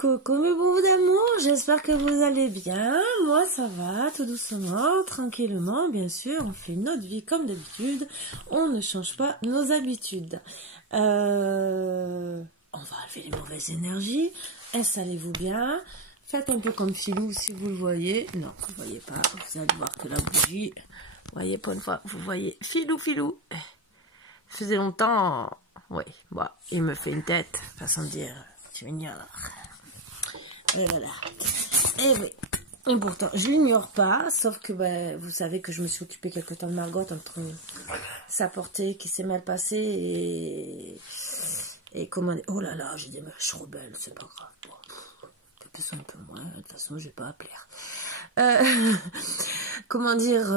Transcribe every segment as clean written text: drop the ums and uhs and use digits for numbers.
Coucou mes bobos d'amour, j'espère que vous allez bien. Moi ça va, tout doucement, tranquillement, bien sûr. On fait notre vie comme d'habitude. On ne change pas nos habitudes. On va enlever les mauvaises énergies. Installez-vous bien. Faites un peu comme Filou si vous le voyez. Non, vous ne voyez pas. Vous allez voir que la bougie. Vous voyez pour une fois, vous voyez Filou. Ça faisait longtemps. Oui, bon, il me fait une tête, façon de dire. Tu m'ignores. Et voilà. Et oui. Et pourtant, je l'ignore pas, sauf que ben, vous savez que je me suis occupée quelque temps de Margot entre sa portée qui s'est mal passée et comment dire. Oh là là, j'ai des mèches rebelles, c'est pas grave. Bon, un peu moins, de toute façon, je vais pas appeler. Comment dire,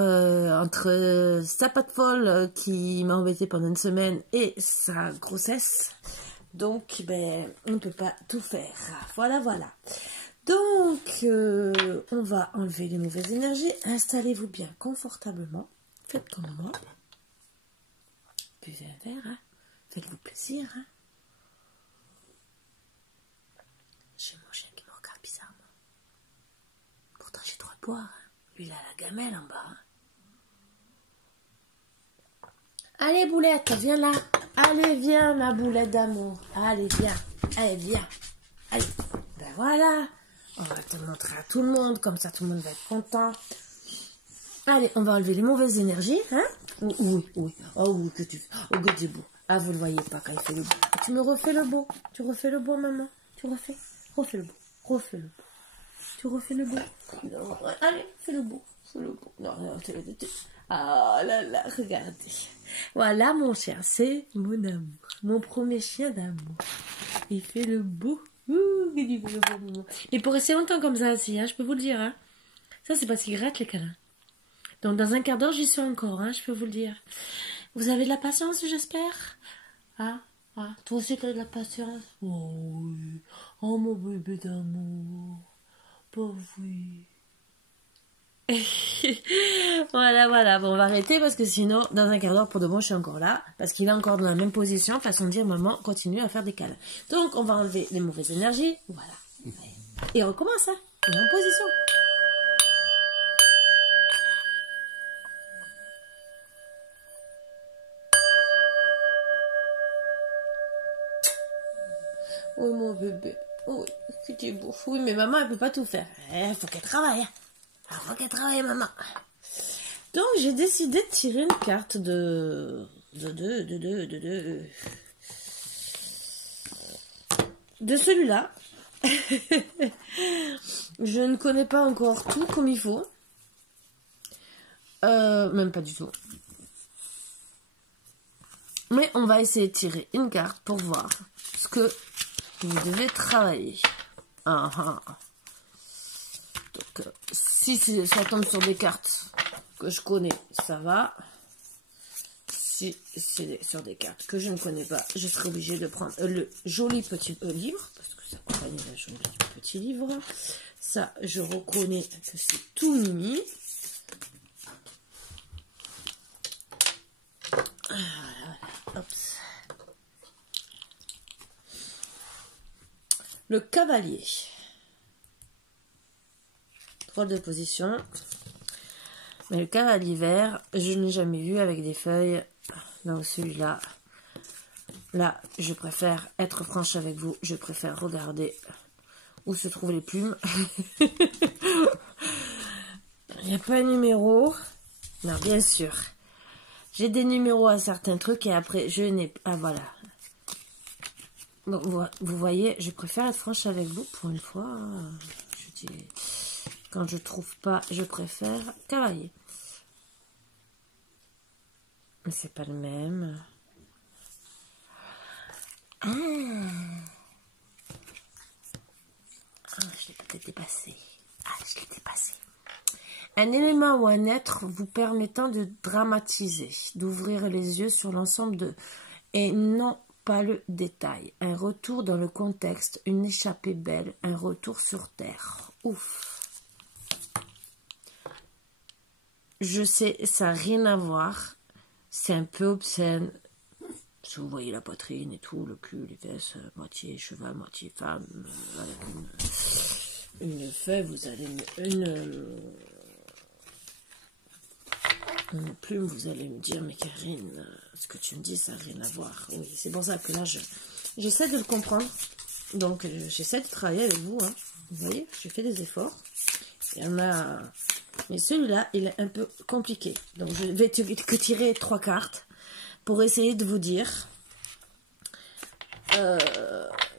entre sa patte folle qui m'a embêtée pendant une semaine et sa grossesse. Donc, ben, on ne peut pas tout faire. Voilà, voilà. Donc, on va enlever les mauvaises énergies. Installez-vous bien confortablement. Faites comme moi. Buvez un verre, hein. Faites-vous plaisir, hein. J'ai mon chien qui me regarde bizarrement. Pourtant, j'ai droit de boire, hein. Lui, il a la gamelle en bas, hein. Allez, boulette, viens là. Allez, viens, ma boulette d'amour. Allez, viens. Allez, viens. Allez. Ben voilà. On va te montrer à tout le monde. Comme ça, tout le monde va être content. Allez, on va enlever les mauvaises énergies. Hein? Oui. Oh oui, que tu fais. Oh, que tu es beau. Ah, vous le voyez pas quand il fait le beau. Tu me refais le beau. Tu refais le beau, maman. Tu refais. Refais le beau. Refais le beau. Tu refais le beau. Non, allez, fais le beau. Fais le beau. Non, ah là là, regardez. Voilà mon chien, c'est mon amour. Mon premier chien d'amour. Il fait le beau. Il fait le beau moment. Il peut rester longtemps comme ça aussi, hein, je peux vous le dire. Hein. Ça, c'est parce qu'il gratte les câlins. Donc, dans un quart d'heure, j'y suis encore, hein, je peux vous le dire. Vous avez de la patience, j'espère? Ah, toi aussi, tu as de la patience? Oh oui. Oh, mon bébé d'amour. Pauvre oui. Voilà, bon, on va arrêter parce que sinon, dans un quart d'heure, pour de bon, je suis encore là, parce qu'il est encore dans la même position, façon de dire, maman, continue à faire des câlins. Donc, on va enlever les mauvaises énergies, voilà. Et on recommence, hein, on est en position. Oh, mon bébé, oui, que tu es beau. Oui, mais maman, elle peut pas tout faire. Il faut qu'elle travaille, hein. Il faut qu'elle travaille, maman. Donc, j'ai décidé de tirer une carte de celui-là. Je ne connais pas encore tout comme il faut. Même pas du tout. Mais on va essayer de tirer une carte pour voir ce que vous devez travailler. Donc, si ça tombe sur des cartes que je connais, ça va. Si c'est sur des cartes que je ne connais pas, je serai obligée de prendre le joli petit livre, parce que ça accompagne un joli petit livre. Ça, je reconnais que c'est tout mimi. Voilà. Hop. Le cavalier. Drôle de position. Mais le cavalier vert, je n'ai jamais vu avec des feuilles. Donc celui-là, là, je préfère être franche avec vous. Je préfère regarder où se trouvent les plumes. Il n'y a pas un numéro. Non, bien sûr. J'ai des numéros à certains trucs et après, je n'ai pas... Ah, voilà. Donc, vous voyez, je préfère être franche avec vous pour une fois. Je dis... Quand je trouve pas, je préfère cavalier. Mais c'est pas le même. Je l'ai peut-être dépassé. Je l'ai dépassé. Un élément ou un être vous permettant de dramatiser, d'ouvrir les yeux sur l'ensemble de... Et non pas le détail. Un retour dans le contexte, une échappée belle, un retour sur terre. Ouf. Je sais, ça n'a rien à voir. C'est un peu obscène. Si vous voyez la poitrine et tout, le cul, les fesses, moitié cheval, moitié femme, avec une feuille, vous allez une plume, vous allez me dire, mais Karine, ce que tu me dis, ça n'a rien à voir. Oui, c'est pour ça que là, j'essaie de le comprendre. Donc, j'essaie de travailler avec vous. Hein. Vous voyez, j'ai fait des efforts. Il y en a... Mais celui-là, il est un peu compliqué. Donc, je vais que tirer 3 cartes pour essayer de vous dire.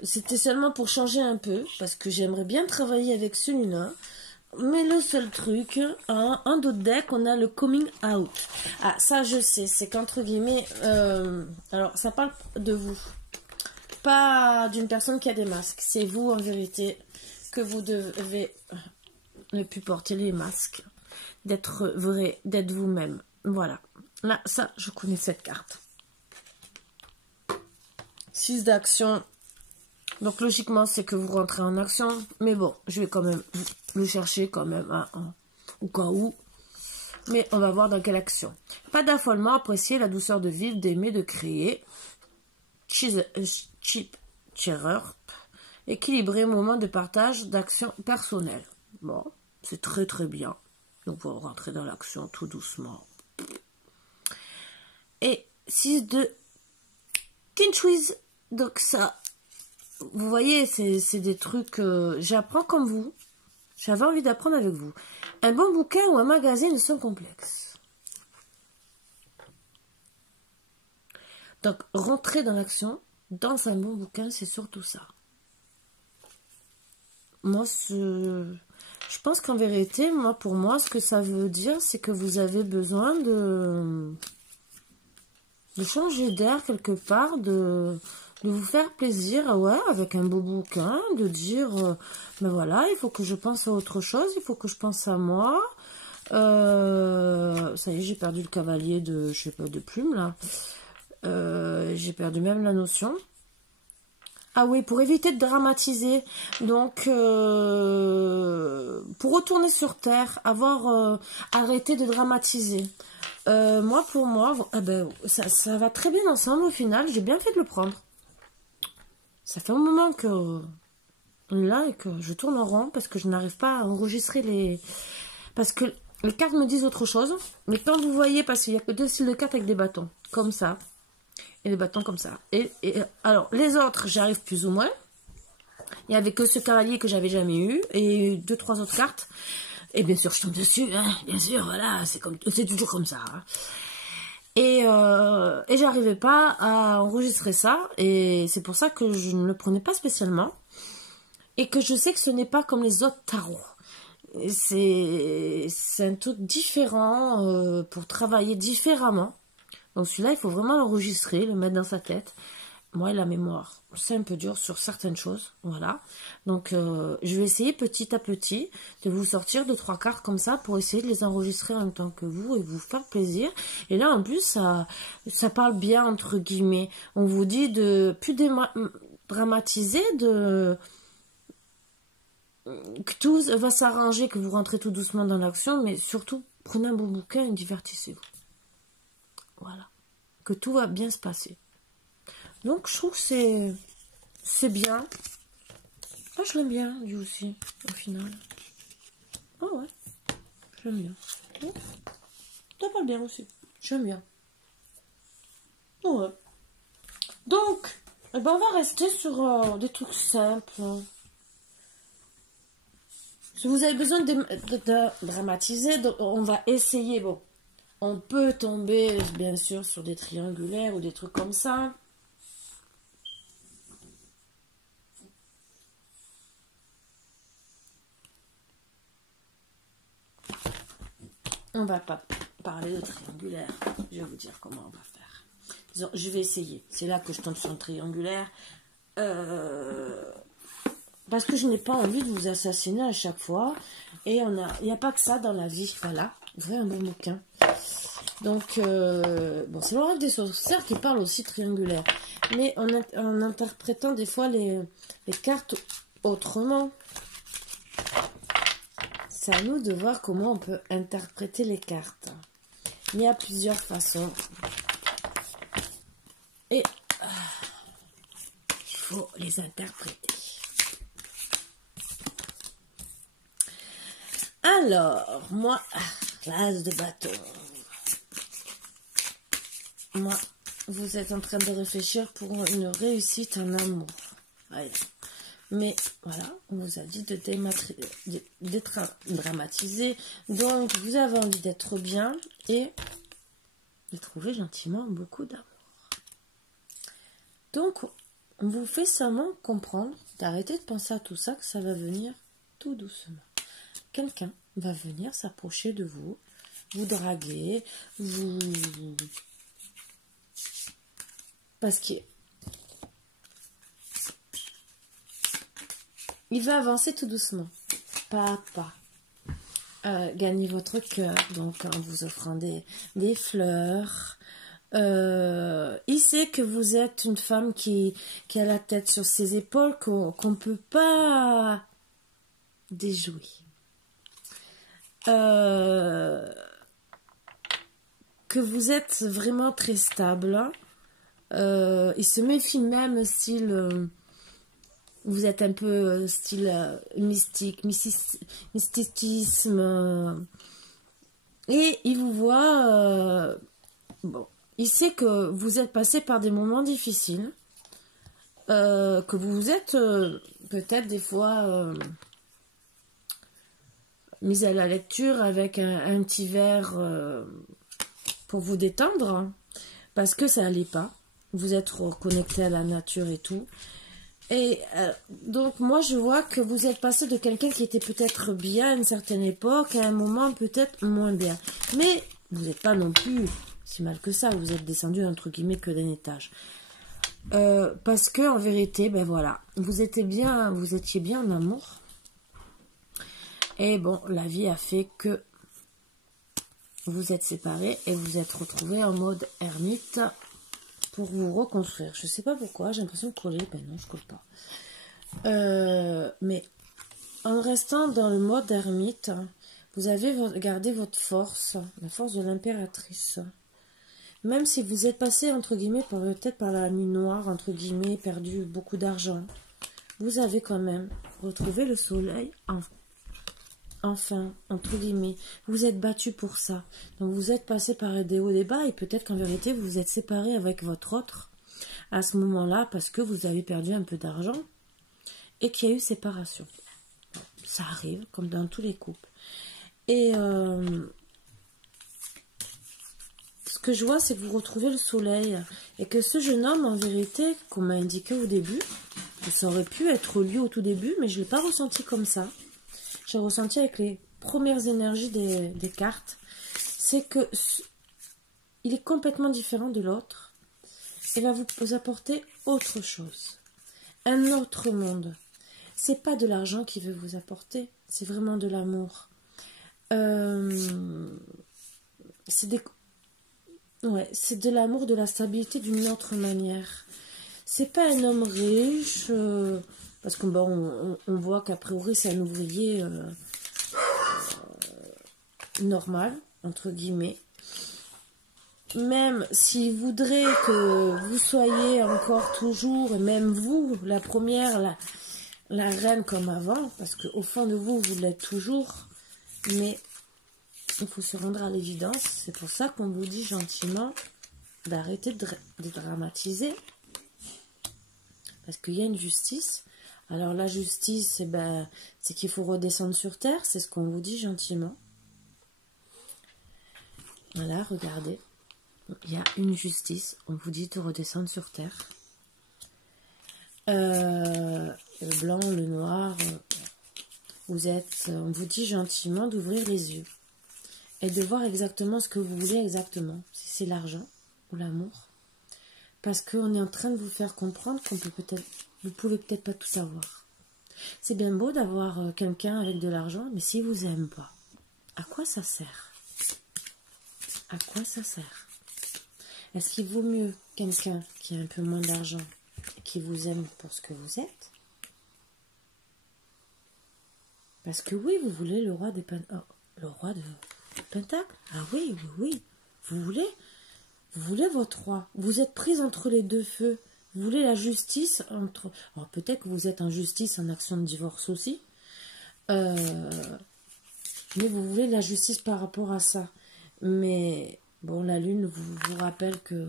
C'était seulement pour changer un peu, parce que j'aimerais bien travailler avec celui-là. Mais le seul truc, en d'autres decks, on a le coming out. Ah, ça je sais, c'est qu'entre guillemets, alors ça parle de vous. Pas d'une personne qui a des masques. C'est vous en vérité que vous devez ne plus porter les masques. D'être vrai, d'être vous-même. Voilà. Là, ça, je connais cette carte. 6 d'action. Donc logiquement, c'est que vous rentrez en action. Mais bon, je vais quand même le chercher quand même au cas où. Mais on va voir dans quelle action. Pas d'affolement, apprécier la douceur de vivre, d'aimer, de créer. Cheap cheerer. Équilibrer, moment de partage, d'action personnelle. Bon, c'est très très bien. Donc on va rentrer dans l'action tout doucement. Et 6 de Kinchwiz. Donc ça... Vous voyez, c'est des trucs... j'apprends comme vous. J'avais envie d'apprendre avec vous. Un bon bouquin ou un magazine sans complexe. Donc, rentrer dans l'action, dans un bon bouquin, c'est surtout ça. Moi, je pense qu'en vérité, pour moi, ce que ça veut dire, c'est que vous avez besoin de changer d'air quelque part, de vous faire plaisir, ouais, avec un beau bouquin, de dire, ben voilà, il faut que je pense à autre chose, il faut que je pense à moi. Ça y est, j'ai perdu le cavalier de, je sais pas, de plume, là. J'ai perdu même la notion. Ah oui, pour éviter de dramatiser, donc, pour retourner sur Terre, avoir arrêté de dramatiser. Moi, pour moi, ben, ça va très bien ensemble au final, j'ai bien fait de le prendre. Ça fait un moment que là et que je tourne en rond parce que je n'arrive pas à enregistrer les... Parce que les cartes me disent autre chose. Mais quand vous voyez, parce qu'il n'y a que 2 styles de cartes avec des bâtons, comme ça. Et des bâtons comme ça. Et alors, les autres, j'arrive plus ou moins. Il n'y avait que ce cavalier que j'avais jamais eu. Et 2-3 autres cartes. Et bien sûr, je tombe dessus. Hein, bien sûr, voilà, c'est toujours comme ça. Hein. Et j'arrivais pas à enregistrer ça. Et c'est pour ça que je ne le prenais pas spécialement. Et que je sais que ce n'est pas comme les autres tarots. C'est un truc différent pour travailler différemment. Donc celui-là, il faut vraiment l'enregistrer, le mettre dans sa tête. Moi, la mémoire, c'est un peu dur sur certaines choses. Voilà. Donc, je vais essayer petit à petit de vous sortir 2-3 cartes comme ça pour essayer de les enregistrer en même temps que vous et vous faire plaisir. Et là, en plus, ça parle bien, entre guillemets. On vous dit de plus dramatiser, que tout va s'arranger, que vous rentrez tout doucement dans l'action, mais surtout, prenez un bon bouquin et divertissez-vous. Voilà. Que tout va bien se passer. Donc, je trouve que c'est bien. Ah, je l'aime bien, lui aussi, au final. Ah ouais, j'aime bien. Oh, ça parle bien aussi. J'aime bien. Oh ouais. Donc, eh ben, on va rester sur des trucs simples. Si vous avez besoin de dramatiser, donc on va essayer. Bon, on peut tomber, bien sûr, sur des triangulaires ou des trucs comme ça. On va pas parler de triangulaire. Je vais vous dire comment on va faire. Disons, je vais essayer. C'est là que je tombe sur un triangulaire. Parce que je n'ai pas envie de vous assassiner à chaque fois. Et il n'y a pas que ça dans la vie. Voilà. Ouvrez un bon bouquin. Donc, bon, c'est le rêve des sorcières qui parle aussi triangulaire. Mais en interprétant des fois les cartes autrement. C'est à nous de voir comment on peut interpréter les cartes. Il y a plusieurs façons. Et faut les interpréter. Alors, moi, l'as de bâton. Moi, vous êtes en train de réfléchir pour une réussite en amour. Voilà. Mais voilà, on vous a dit de dramatiser. Donc, vous avez envie d'être bien et de trouver gentiment beaucoup d'amour. Donc, on vous fait seulement comprendre d'arrêter de penser à tout ça, que ça va venir tout doucement. Quelqu'un va venir s'approcher de vous, vous draguer, parce qu'il va avancer tout doucement, pas à pas. Gagner votre cœur, donc en vous offrant des fleurs. Il sait que vous êtes une femme qui a la tête sur ses épaules, qu'on ne peut pas déjouer. Que vous êtes vraiment très stable. Il se méfie même style... vous êtes un peu style mystique, mysticisme. Et il vous voit... bon, il sait que vous êtes passé par des moments difficiles. Que vous êtes peut-être des fois... mise à la lecture avec un petit verre pour vous détendre, hein, parce que ça n'allait pas. Vous êtes reconnecté à la nature et tout. Et donc moi je vois que vous êtes passé de quelqu'un qui était peut-être bien à une certaine époque à un moment peut-être moins bien. Mais vous n'êtes pas non plus si mal que ça. Vous êtes descendu entre guillemets que d'un étage. Parce que en vérité, ben voilà, vous étiez bien en amour. Et bon, la vie a fait que vous êtes séparés et vous êtes retrouvés en mode ermite pour vous reconstruire. Je sais pas pourquoi, j'ai l'impression de coller. Ben non, je colle pas. Mais en restant dans le mode ermite, vous avez gardé votre force, la force de l'impératrice. Même si vous êtes passé, entre guillemets, peut-être par la nuit noire, entre guillemets, perdu beaucoup d'argent, vous avez quand même retrouvé le soleil enfin, entre guillemets, vous êtes battu pour ça. Donc vous êtes passé par des hauts, des bas, et peut-être qu'en vérité, vous vous êtes séparé avec votre autre à ce moment-là parce que vous avez perdu un peu d'argent et qu'il y a eu séparation. Ça arrive, comme dans tous les couples. Et ce que je vois, c'est que vous retrouvez le soleil et que ce jeune homme, en vérité, qu'on m'a indiqué au début, que ça aurait pu être lui au tout début, mais je ne l'ai pas ressenti comme ça. J'ai ressenti avec les premières énergies des cartes, c'est que il est complètement différent de l'autre et va vous apporter autre chose, un autre monde. C'est pas de l'argent qu'il veut vous apporter, c'est vraiment de l'amour. C'est de l'amour, de la stabilité d'une autre manière. C'est pas un homme riche, parce qu'on bon, on voit qu'a priori c'est un ouvrier normal, entre guillemets. Même s'il voudrait que vous soyez encore toujours, et même vous, la première, la reine comme avant, parce qu'au fond de vous, vous l'êtes toujours, mais il faut se rendre à l'évidence. C'est pour ça qu'on vous dit gentiment d'arrêter de dramatiser, parce qu'il y a une justice. Alors la justice, c'est qu'il faut redescendre sur terre, c'est ce qu'on vous dit gentiment. Voilà, regardez, il y a une justice, on vous dit de redescendre sur terre. Le blanc, le noir, on vous dit gentiment d'ouvrir les yeux et de voir exactement ce que vous voulez exactement, si c'est l'argent ou l'amour. Parce qu'on est en train de vous faire comprendre qu'on peut vous pouvez peut-être pas tout savoir. C'est bien beau d'avoir quelqu'un avec de l'argent, mais s'il vous aime pas, à quoi ça sert? À quoi ça sert? Est-ce qu'il vaut mieux quelqu'un qui a un peu moins d'argent et qui vous aime pour ce que vous êtes? Parce que oui, vous voulez le roi des pentacles. Oh, le roi de pentacles? Ah oui, oui, oui. Vous voulez votre roi. Vous êtes prise entre les deux feux. Vous voulez la justice entre... Alors peut-être que vous êtes en justice, en action de divorce aussi. Mais vous voulez la justice par rapport à ça. Mais bon, la lune vous rappelle que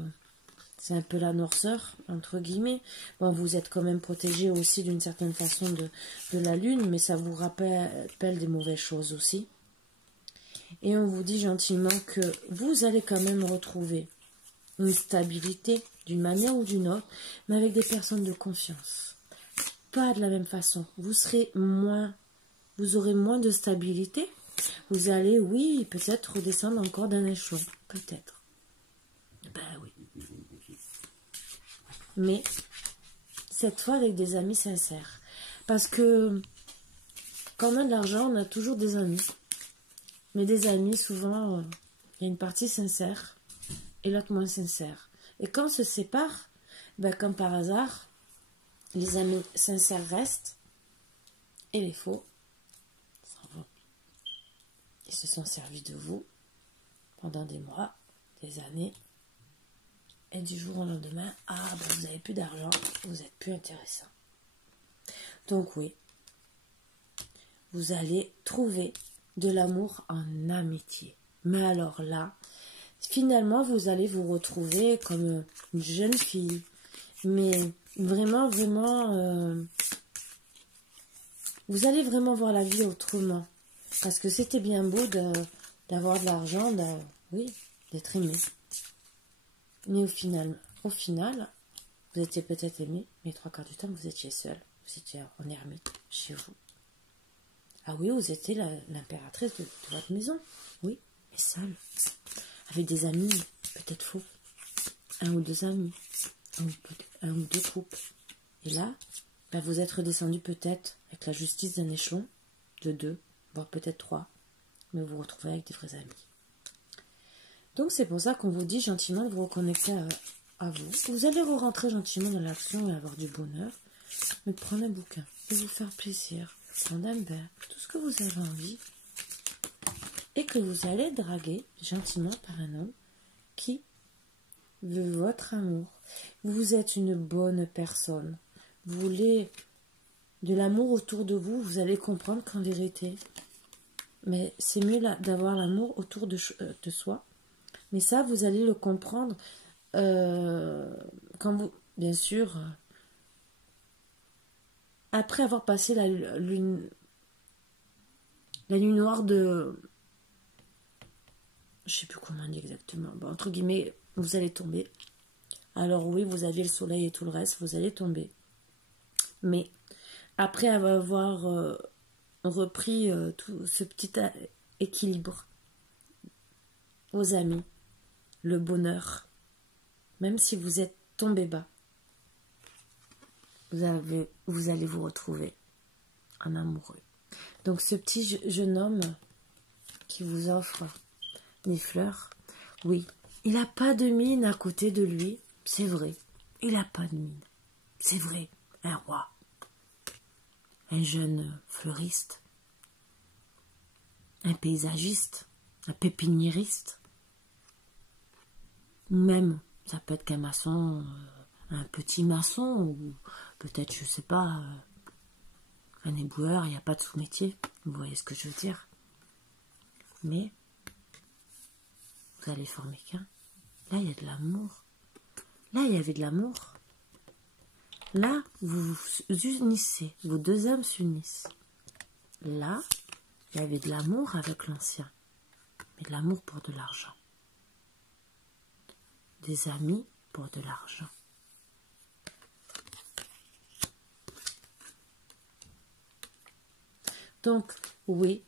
c'est un peu la noirceur, entre guillemets. Bon, vous êtes quand même protégé aussi d'une certaine façon de la lune, mais ça vous rappelle des mauvaises choses aussi. Et on vous dit gentiment que vous allez quand même retrouver une stabilité d'une manière ou d'une autre, mais avec des personnes de confiance. Pas de la même façon. Vous aurez moins de stabilité. Vous allez, oui, peut-être redescendre encore d'un échelon. Peut-être. Ben oui. Mais, cette fois avec des amis sincères. Parce que, quand on a de l'argent, on a toujours des amis. Mais des amis, souvent, il y a une partie sincère et l'autre moins sincère. Et quand on se sépare, ben, comme par hasard, les amis sincères restent et les faux s'en vont. Ils se sont servis de vous pendant des mois, des années, et du jour au lendemain, ah ben vous n'avez plus d'argent, vous n'êtes plus intéressant. Donc oui, vous allez trouver de l'amour en amitié. Mais alors là, finalement, vous allez vous retrouver comme une jeune fille. Mais vraiment, vous allez vraiment voir la vie autrement. Parce que c'était bien beau d'avoir de l'argent, oui, d'être aimé. Mais au final, vous étiez peut-être aimé, mais 3/4 du temps, vous étiez seul. Vous étiez en ermite chez vous. Ah oui, vous étiez l'impératrice de votre maison. Oui, mais seule. Avec des amis, peut-être faux. 1 ou 2 amis. Un ou 2 couples. Et là, ben vous êtes redescendu peut-être avec la justice d'un échelon de 2, voire peut-être 3. Mais vous vous retrouvez avec des vrais amis. Donc c'est pour ça qu'on vous dit gentiment de vous reconnecter à vous. Vous allez re-rentrer gentiment dans l'action et avoir du bonheur. Mais prenez un bouquin et vous faire plaisir. Prendre un bain, tout ce que vous avez envie. Et que vous allez draguer gentiment par un homme qui veut votre amour. Vous êtes une bonne personne. Vous voulez de l'amour autour de vous. Vous allez comprendre qu'en vérité, mais c'est mieux d'avoir l'amour autour de soi. Mais ça, vous allez le comprendre quand vous, bien sûr, après avoir passé la nuit noire de... Je sais plus comment on dit exactement. Bon, entre guillemets, vous allez tomber. Alors oui, vous aviez le soleil et tout le reste, vous allez tomber. Mais après avoir repris tout ce petit équilibre, vos amis, le bonheur, même si vous êtes tombé bas, vous allez vous retrouver en amoureux. Donc ce petit jeune homme qui vous offre des fleurs, oui, il n'a pas de mine à côté de lui, c'est vrai, il n'a pas de mine, c'est vrai, un roi, un jeune fleuriste, un paysagiste, un pépiniériste, même, ça peut être qu'un maçon, un petit maçon, ou peut-être, je sais pas, un éboueur, il n'y a pas de sous-métier, vous voyez ce que je veux dire. Mais, vous allez former qu'un. Là, il y a de l'amour. Là, il y avait de l'amour. Là, vous vous unissez, vos 2 âmes s'unissent. Là, il y avait de l'amour avec l'ancien, mais de l'amour pour de l'argent. Des amis pour de l'argent. Donc, oui,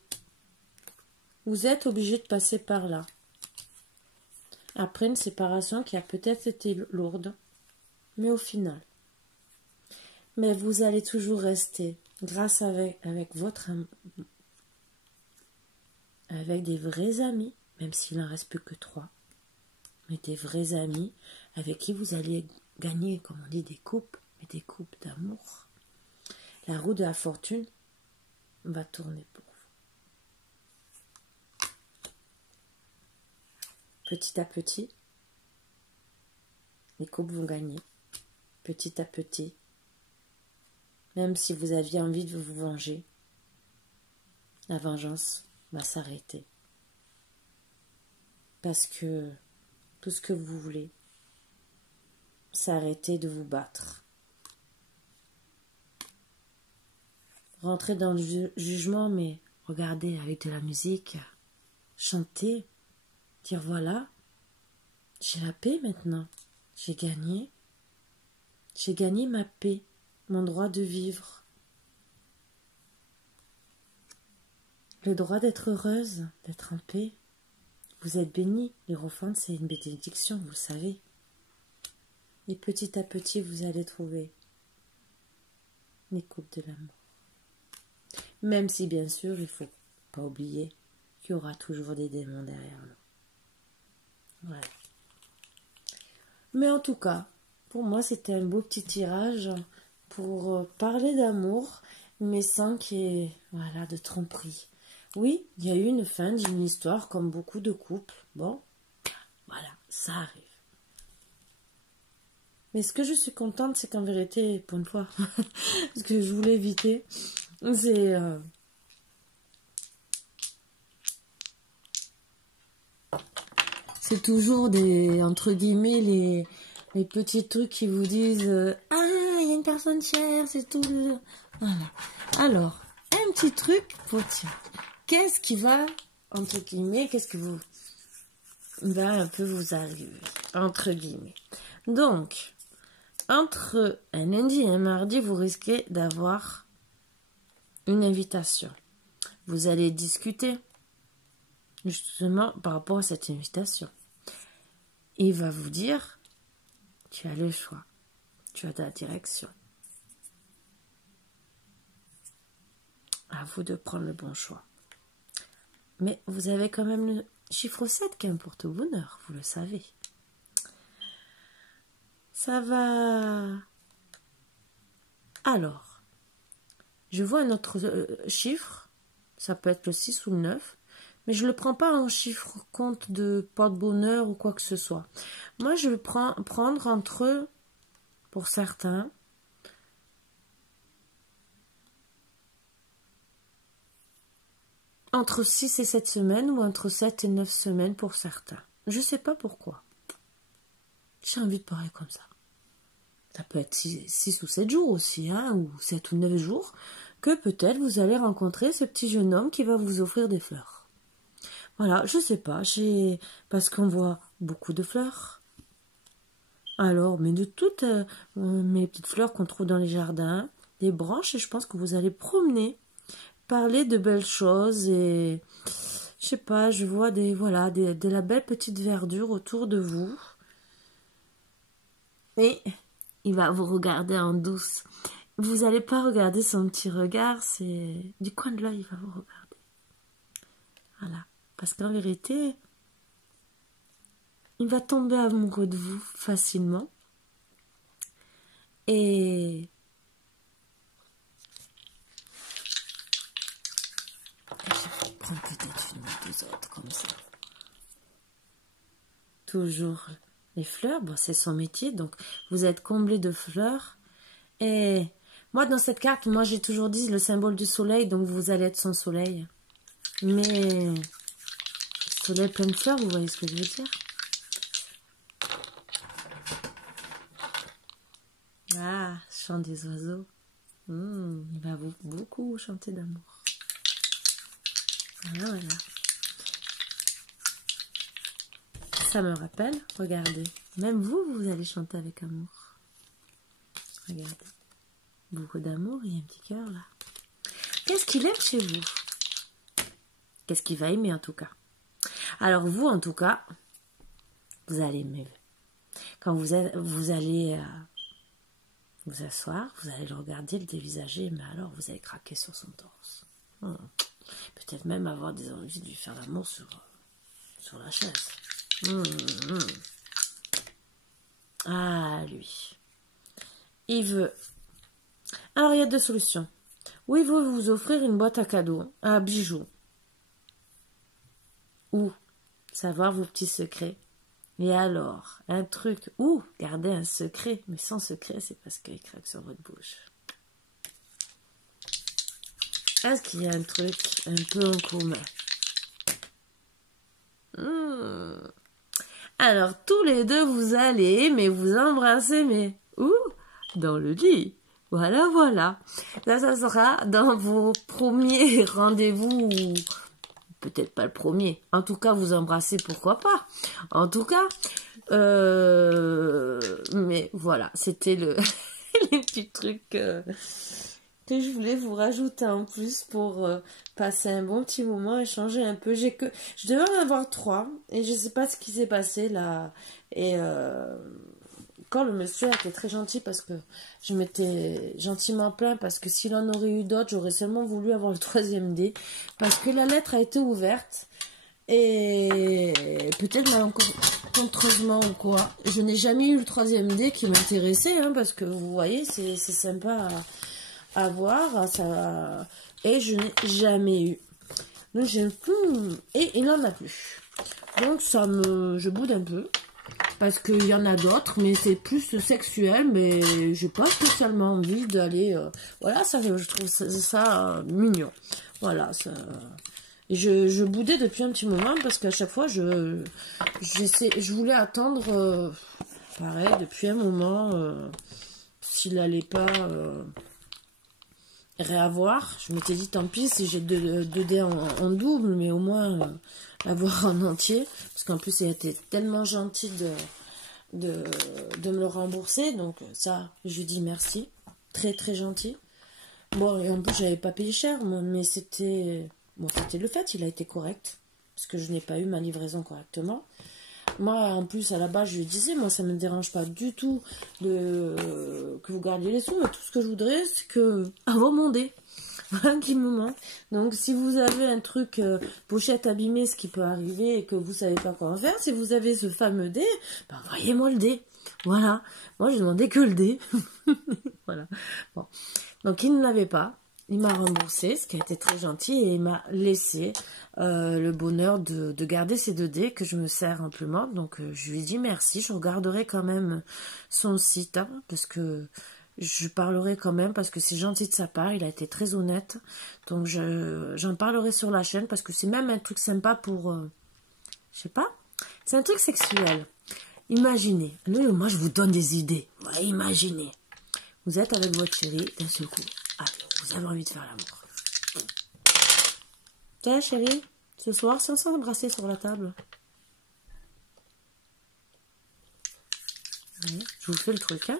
vous êtes obligé de passer par là. Après une séparation qui a peut-être été lourde, mais au final. Mais vous allez toujours rester, grâce avec votre avec des vrais amis, même s'il n'en reste plus que 3. Mais des vrais amis avec qui vous allez gagner, comme on dit, des coupes, mais des coupes d'amour. La roue de la fortune va tourner pour vous. Petit à petit, les coupes vont gagner. petit à petit, même si vous aviez envie de vous venger, la vengeance va s'arrêter. Parce que tout ce que vous voulez, c'est arrêter de vous battre. Rentrez dans le jugement, mais regardez avec de la musique, chanter, dire voilà, j'ai la paix maintenant, j'ai gagné ma paix, mon droit de vivre, le droit d'être heureuse, d'être en paix. Vous êtes bénie, l'Hiérophante c'est une bénédiction, vous le savez. Et petit à petit vous allez trouver les coupes de l'amour. Même si bien sûr il ne faut pas oublier qu'il y aura toujours des démons derrière nous. Voilà. Mais en tout cas, pour moi c'était un beau petit tirage pour parler d'amour, mais sans qu'il y ait de tromperie. Oui, il y a eu une fin d'une histoire comme beaucoup de couples. Bon, voilà, ça arrive. Mais ce que je suis contente, c'est qu'en vérité, pour une fois, ce que je voulais éviter, c'est toujours des, entre guillemets, les petits trucs qui vous disent ah, il y a une personne chère, c'est tout. Voilà. Alors, un petit truc pour tiens. Qu'est-ce qui va, entre guillemets, qu'est-ce que vous va un peu vous arriver, entre guillemets. Donc, entre un lundi et un mardi, vous risquez d'avoir une invitation. Vous allez discuter justement par rapport à cette invitation. Il va vous dire, tu as le choix, tu as ta direction. À vous de prendre le bon choix. Mais vous avez quand même le chiffre 7 qui est un porte-bonheur, vous le savez. Ça va... Alors, je vois un autre chiffre, ça peut être le 6 ou le 9, mais je ne le prends pas en chiffre compte de porte-bonheur ou quoi que ce soit. Moi, je vais prendre entre, pour certains, entre 6 et 7 semaines ou entre 7 et 9 semaines pour certains. Je ne sais pas pourquoi. J'ai envie de parler comme ça. Ça peut être 6 ou 7 jours aussi, hein, ou 7 ou 9 jours, que peut-être vous allez rencontrer ce petit jeune homme qui va vous offrir des fleurs. Voilà, je sais pas, parce qu'on voit beaucoup de fleurs. Alors, mais de toutes mes petites fleurs qu'on trouve dans les jardins, des branches, et je pense que vous allez promener, parler de belles choses, et je sais pas, je vois de la belle petite verdure autour de vous. Et il va vous regarder en douce. Vous n'allez pas regarder son petit regard, c'est du coin de l'œil, il va vous regarder. Voilà. Parce qu'en vérité, il va tomber amoureux de vous facilement. Et je vais prendre peut-être une ou deux autres comme ça. Toujours les fleurs, bon, c'est son métier, donc vous êtes comblé de fleurs. Et moi, dans cette carte, moi j'ai toujours dit le symbole du soleil, donc vous allez être son soleil. Mais soleil plein de fleurs, vous voyez ce que je veux dire? Ah, chant des oiseaux. Il va beaucoup chanter d'amour. Voilà. Ça me rappelle, regardez, même vous allez chanter avec amour. Regardez, beaucoup d'amour, il y a un petit cœur là. Qu'est-ce qu'il aime chez vous? Qu'est-ce qu'il va aimer en tout cas? Alors vous, en tout cas, vous allez aimer. Quand vous allez vous asseoir, vous allez le regarder, le dévisager, mais alors vous allez craquer sur son torse. Peut-être même avoir des envies de lui faire l'amour sur la chaise. Ah, lui. Il veut... Alors, il y a deux solutions. Ou il veut vous offrir une boîte à cadeaux, à bijoux. Ou savoir vos petits secrets. Et alors, un truc, ou garder un secret, mais sans secret, c'est parce qu'il craque sur votre bouche. Est-ce qu'il y a un truc un peu en commun? Alors, tous les deux, vous allez, mais vous embrassez, mais où? Dans le lit. Voilà, voilà. Là, ça sera dans vos premiers rendez-vous. Peut-être pas le premier. En tout cas, vous embrassez, pourquoi pas. En tout cas, mais voilà, c'était les petits trucs que je voulais vous rajouter en plus pour passer un bon petit moment, échanger un peu. Je devais en avoir 3 et je sais pas ce qui s'est passé là. Et quand le monsieur était très gentil parce que je m'étais gentiment plaint parce que s'il en aurait eu d'autres, j'aurais seulement voulu avoir le 3e dé parce que la lettre a été ouverte et peut-être malencontreusement ou quoi. Je n'ai jamais eu le 3e dé qui m'intéressait hein, parce que vous voyez, c'est sympa à voir ça, et je n'ai jamais eu. Donc j'ai plus et il n'en a plus. Donc je boude un peu. Parce qu'il y en a d'autres, mais c'est plus sexuel, mais j'ai pas spécialement envie d'aller... voilà, ça, je trouve ça mignon. Voilà, ça... Et je boudais depuis un petit moment, parce qu'à chaque fois, je voulais attendre, pareil, depuis un moment, s'il n'allait pas réavoir. Je m'étais dit, tant pis, si j'ai 2 dés en double, mais au moins... l'avoir en entier, parce qu'en plus il a été tellement gentil de me le rembourser, donc ça je lui dis merci, très très gentil. Bon, et en plus j'avais pas payé cher, mais c'était le fait, il a été correct, parce que je n'ai pas eu ma livraison correctement. Moi en plus à la base je lui disais, moi ça me dérange pas du tout que vous gardiez les sous, mais tout ce que je voudrais c'est que avoir mon dé. Voilà qui me manque. Donc si vous avez un truc pochette abîmée, ce qui peut arriver et que vous savez pas quoi en faire, si vous avez ce fameux dé, ben envoyez-moi le dé. Voilà. Moi j'ai demandé que le dé. Voilà. Bon. Donc il ne l'avait pas. Il m'a remboursé, ce qui a été très gentil, et il m'a laissé le bonheur de garder ces 2 dés que je me sers amplement. Donc je lui ai dit merci. Je regarderai quand même son site hein, parce que je parlerai quand même parce que c'est gentil de sa part, il a été très honnête. Donc j'en parlerai sur la chaîne parce que c'est même un truc sympa pour... je sais pas, c'est un truc sexuel. Imaginez, moi je vous donne des idées. Ouais, imaginez, vous êtes avec votre chérie, d'un seul coup, vous avez envie de faire l'amour. Tiens chérie, ce soir, si on s'est embrassé sur la table. Oui, je vous fais le truc, hein.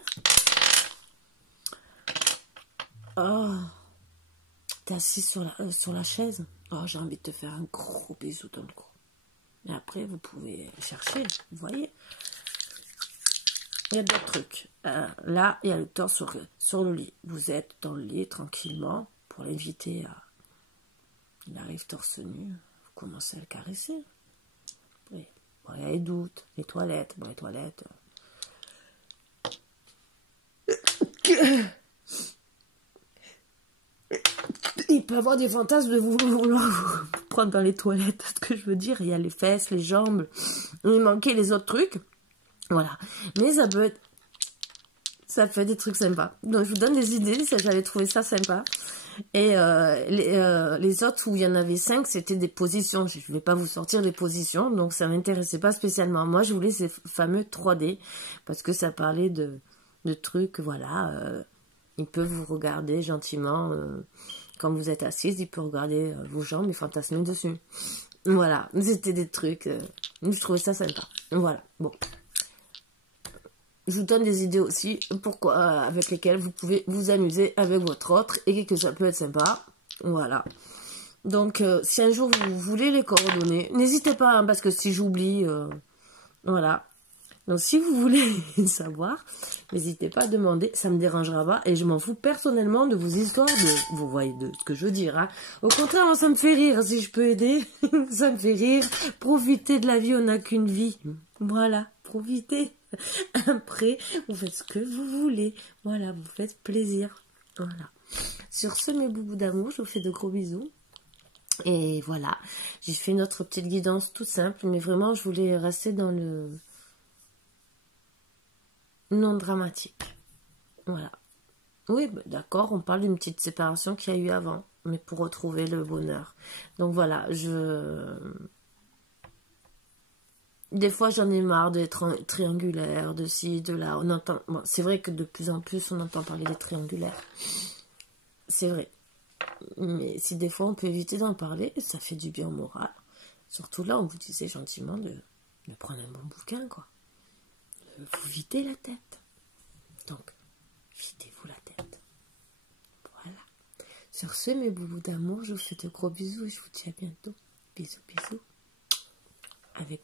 Oh, t'es assis sur la chaise. Oh, j'ai envie de te faire un gros bisou dans le cou. Et après, vous pouvez chercher, vous voyez. Il y a d'autres trucs. Là, il y a le torse sur le lit. Vous êtes dans le lit, tranquillement, pour l'inviter à... Il arrive torse nu. Vous commencez à le caresser. Oui. Bon, il y a les doutes, les toilettes. Bon, les toilettes... Il peut avoir des fantasmes de vouloir vous prendre dans les toilettes. Ce que je veux dire, il y a les fesses, les jambes. Il manquait les autres trucs. Voilà. Mais ça peut être... ça fait des trucs sympas. Donc je vous donne des idées, j'avais trouvé ça sympa. Et les autres où il y en avait 5, c'était des positions. Je ne vais pas vous sortir des positions, donc ça ne m'intéressait pas spécialement. Moi, je voulais ces fameux 3D, parce que ça parlait de trucs, voilà. Il peut vous regarder gentiment... quand vous êtes assise, il peut regarder vos jambes et fantasmer dessus. Voilà, c'était des trucs... je trouvais ça sympa. Voilà, bon. Je vous donne des idées aussi avec lesquelles vous pouvez vous amuser avec votre autre et que ça peut être sympa. Voilà. Donc, si un jour vous voulez les coordonnées, n'hésitez pas, hein, parce que si j'oublie... voilà. Donc, si vous voulez savoir, n'hésitez pas à demander, ça me dérangera pas. Et je m'en fous personnellement de vos histoires vous voyez de ce que je veux dire. Hein. Au contraire, moi, ça me fait rire. Si je peux aider, ça me fait rire. Profitez de la vie, on n'a qu'une vie. Voilà, profitez. Après, vous faites ce que vous voulez. Voilà, vous faites plaisir. Voilà. Sur ce, mes boubous d'amour, je vous fais de gros bisous. Et voilà, j'ai fait notre petite guidance toute simple. Mais vraiment, je voulais rester dans le non dramatique. Voilà. Oui, bah, d'accord, on parle d'une petite séparation qu'il y a eu avant, mais pour retrouver le bonheur. Donc voilà, des fois j'en ai marre d'être triangulaire, de ci, de là. On entend... Bon, c'est vrai que de plus en plus on entend parler des triangulaires. C'est vrai. Mais si des fois on peut éviter d'en parler, ça fait du bien au moral. Surtout là, on vous disait gentiment de prendre un bon bouquin, quoi. Vous videz la tête. Donc, videz-vous la tête. Voilà. Sur ce, mes boubous d'amour, je vous fais de gros bisous et je vous dis à bientôt. Bisous, bisous. Avec